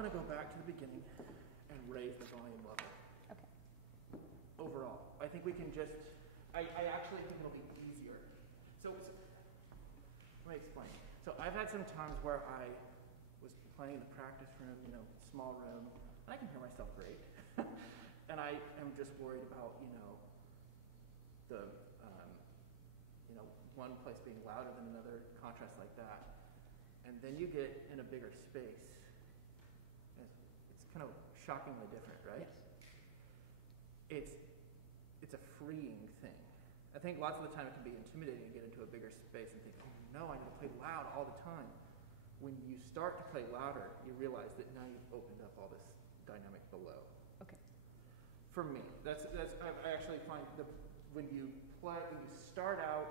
want to go back to the beginning and raise the volume level. Okay. Overall, I think we can just, I actually think it'll be easier. So let me explain. So I've had some times where I was playing in the practice room, you know, small room, and I can hear myself great. And I am just worried about, you know, the, you know, one place being louder than another, contrast like that. And then you get in a bigger space. It's kind of shockingly different, right? Yes. It's a freeing thing. I think lots of the time it can be intimidating to get into a bigger space and think, oh no, I need to play loud all the time. When you start to play louder, you realize that now you've opened up all this dynamic below. Okay. For me, I actually find that when you start out,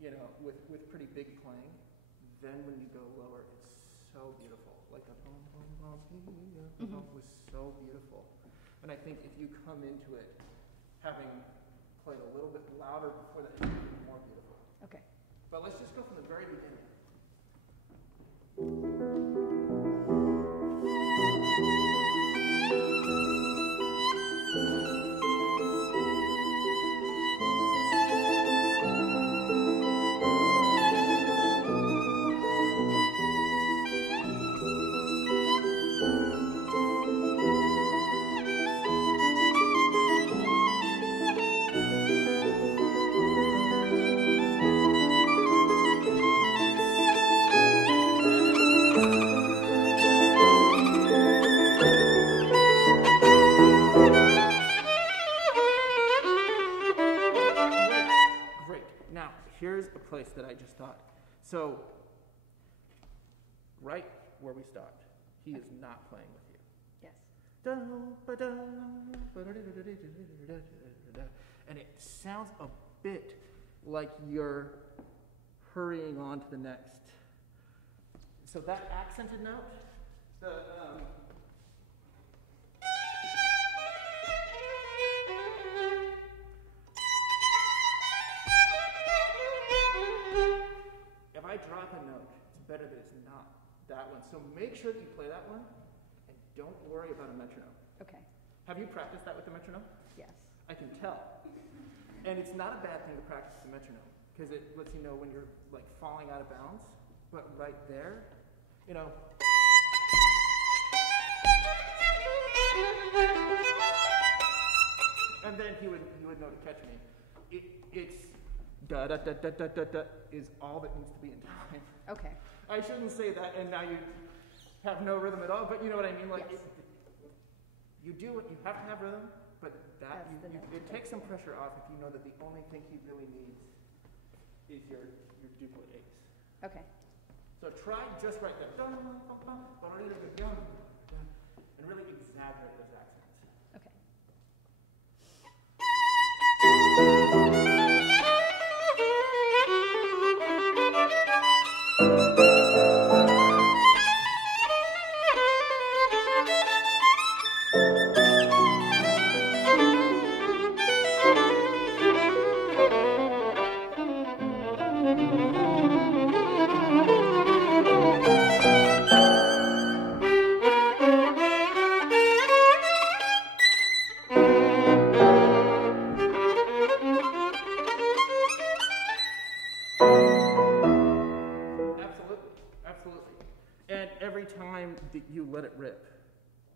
you know, with pretty big playing, then when you go lower, it's so beautiful. Like the was so beautiful. And I think if you come into it having played a little bit louder before that, it's even more beautiful. Okay. But let's just go from the very beginning. Here's a place that I just thought. So, right where we stopped, he is not playing with you. Yes. And it sounds a bit like you're hurrying on to the next. So that accented note, if I drop a note, it's better that it's not that one. So make sure that you play that one, and don't worry about a metronome. Okay. Have you practiced that with the metronome? Yes. I can tell. And it's not a bad thing to practice the metronome, because it lets you know when you're like falling out of bounds. But right there, you know. And then he would know to catch me. It's da da da da da da da is all that needs to be in time. Okay. I shouldn't say that, and now you have no rhythm at all. But you know what I mean. Like yes. You have to have rhythm, but that it takes some okay. pressure off if you know that the only thing he really needs is your duplicate eighths. Okay. So try just right there, and really exaggerate those accents. Okay.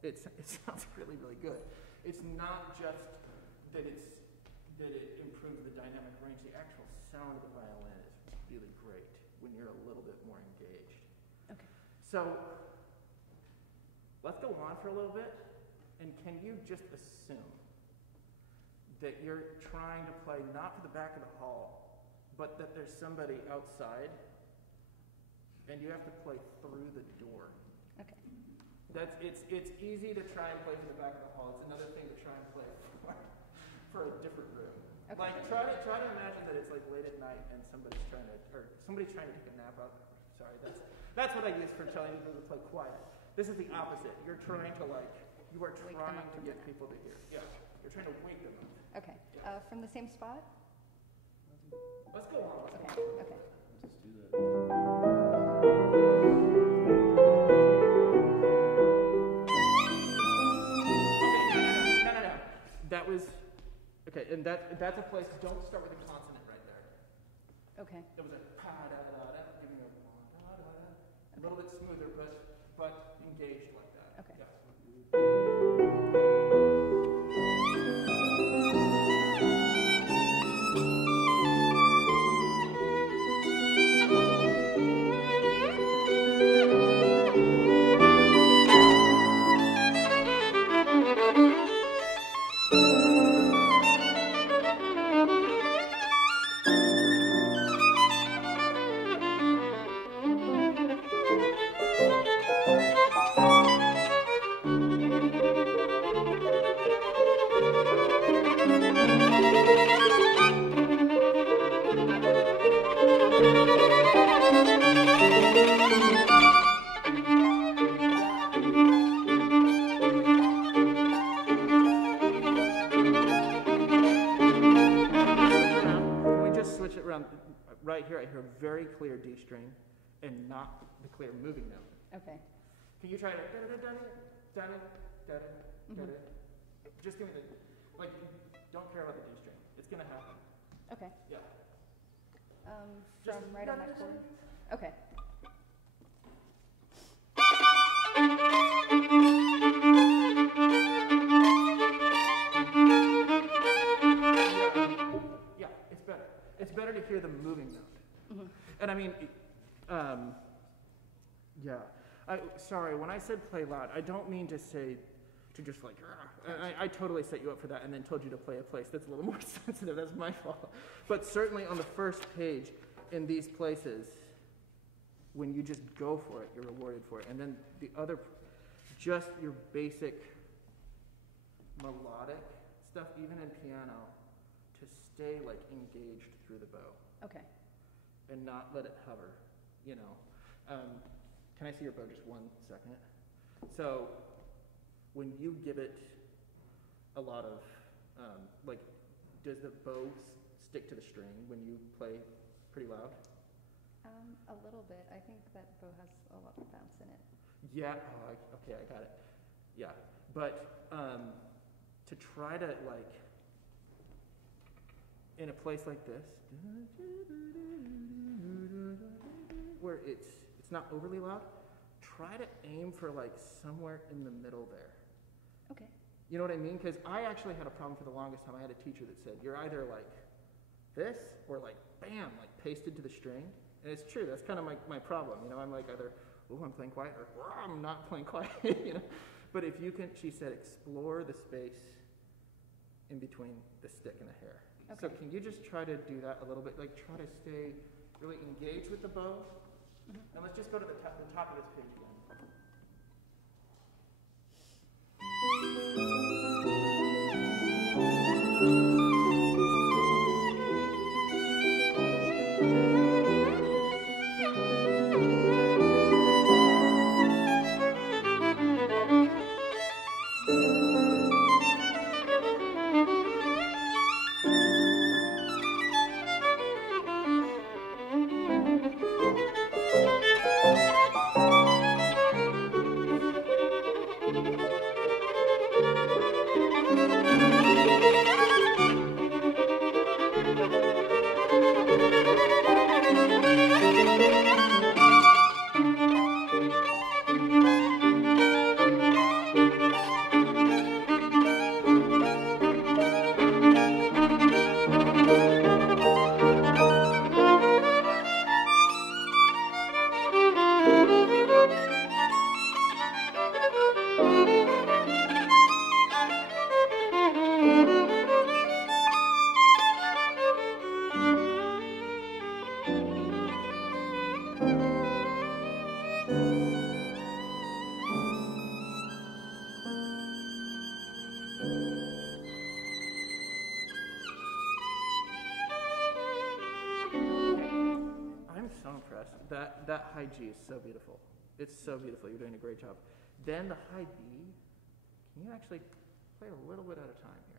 It sounds really, really good. It's not just that it improves the dynamic range. The actual sound of the violin is really great when you're a little bit more engaged. Okay. So let's go on for a little bit. And can you just assume that you're trying to play not to the back of the hall, but that there's somebody outside, and you have to play through the door. Okay. It's easy to try and play from the back of the hall. It's another thing to try and play for a different room. Okay. Like try to imagine that it's like late at night and somebody's trying to take a nap out. Sorry, that's what I use for telling people to play quiet. This is the opposite. You're trying to you are trying to get people to hear. Yeah, you're trying to wake them up. Okay. Yeah. From the same spot? Let's go on. Okay. Okay. Let's just do that. Okay, and that's a place, don't start with a consonant right there. Okay. It was a pa-da-da-da, give me a da-da-da. A little bit smoother, but engaged like that. Okay. Yeah. Right here, I hear a very clear D string and not the clear moving note. Okay. Can you try to da-da-da-da-da-da-da-da-da? Just give me the, like, don't care about the D string. It's going to happen. Okay. Yeah. From right on that chord? Okay. Yeah, it's better. It's better to hear the moving note. Mm-hmm. And I mean, yeah. Sorry, when I said play loud, I don't mean to say, to just like, I totally set you up for that and then told you to play a place that's a little more sensitive. That's my fault. But certainly on the first page, in these places, when you just go for it, you're rewarded for it. And then the other, just your basic melodic stuff, even in piano, to stay like engaged through the bow. Okay. And not let it hover, you know. Can I see your bow just 1 second? So when you give it a lot of, like, does the bow stick to the string when you play pretty loud? A little bit. I think that bow has a lot of bounce in it. Yeah, okay, I got it. Yeah, but to try to, like, in a place like this, where it's not overly loud, try to aim for like somewhere in the middle there. Okay. You know what I mean? Because I actually had a problem for the longest time. I had a teacher that said, you're either like this or like bam, like pasted to the string. And it's true, that's kind of my problem. You know, I'm like either, oh, I'm playing quiet, or I'm not playing quiet, you know. But if you can, she said, explore the space in between the stick and the hair. Okay. So can you just try to do that a little bit? Like try to stay really engaged with the bow. Mm-hmm. And let's just go to the top of this page again. That high G is so beautiful. It's so beautiful. You're doing a great job. Then the high B, can you actually play a little bit at a time here?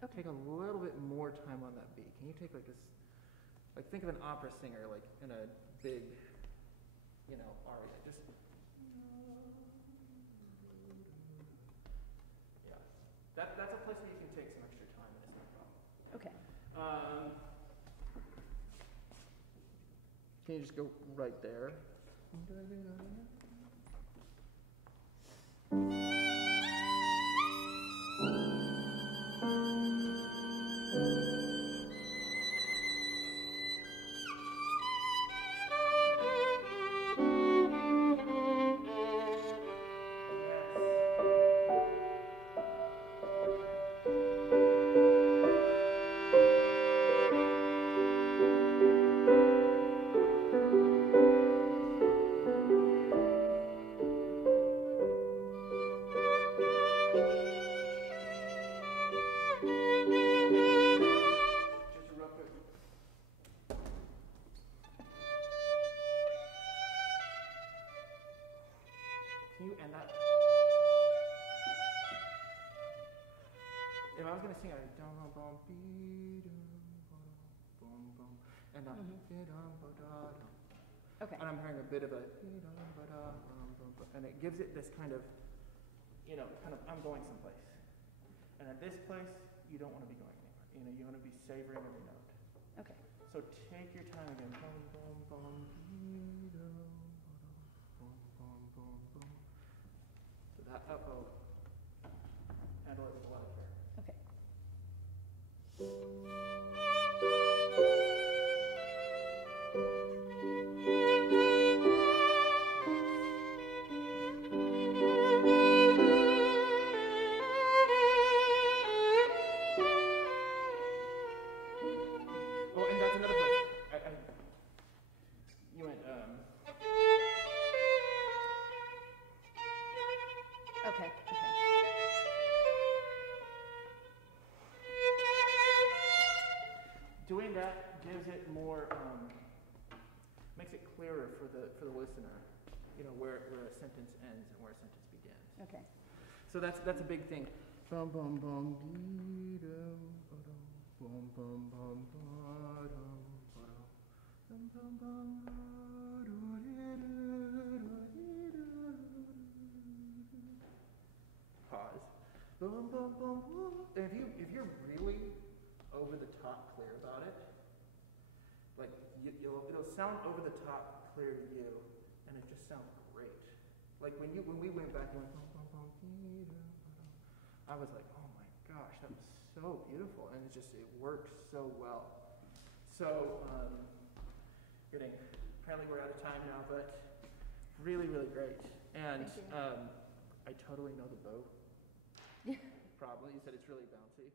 Okay. Take a little bit more time on that B. Can you take like this, like think of an opera singer like in a big, you know, aria. Just, yeah. That's a place where you can take some extra time and it's no problem. Can you just go right there? If I was gonna sing, I'd and Okay. and I'm hearing a bit of a and it gives it this kind of, I'm going someplace. And at this place, you don't want to be going anywhere. You want to be savoring every note. Okay. So take your time again. So that up-bow, handle it with a lot of care. Okay. Oh, and that's another place. You went, Okay. Doing that gives it more, makes it clearer for the listener, where a sentence ends and where a sentence begins. Okay. So that's a big thing. Bum bum bum dee dum bum bum bum ba-dum ba-dum bum bum pause. Bum bum bum. And if you're really over the top clear about it, like it'll sound over the top clear to you, and it just sounds great. Like when we went back and went bum bum bum dee dum. I was like, oh my gosh, that was so beautiful, and it works so well. So, apparently we're out of time now, but really, really great. And I totally know the bow. Probably, you said it's really bouncy.